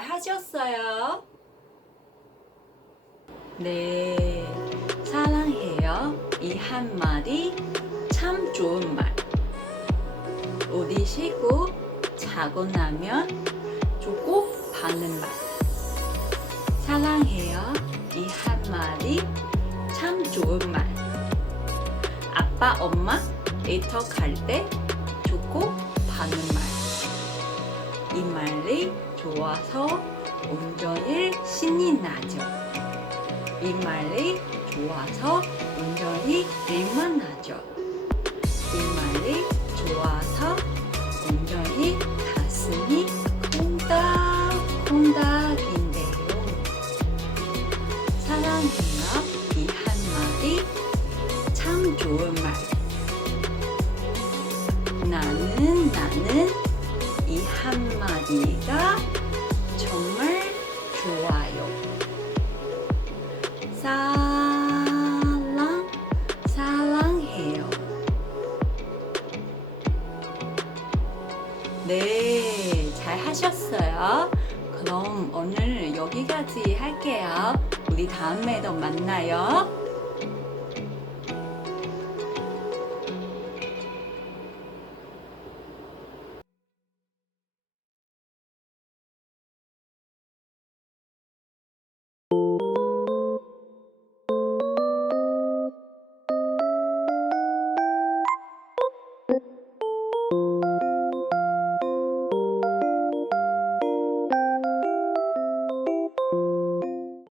잘 하셨어요. 네, 사랑해요. 이 한마디 참 좋은 말. 우리 쉬고 자고 나면 주고 받는 말. 사랑해요. 이 한마디 참 좋은 말. 아빠, 엄마 일터 갈때 주고 받는 말. 이 말이 좋아서 온종일 신이 나죠. 이 말이 좋아서 온종일 일만 나죠. 이 말이 좋아서 온종일 가슴이 콩닥콩닥인데요. 사랑해요. 이 한마디 참 좋은 말. 나는 나는 이 한마디가 하셨어요. 그럼 오늘 여기까지 할게요. 우리 다음에도 만나요.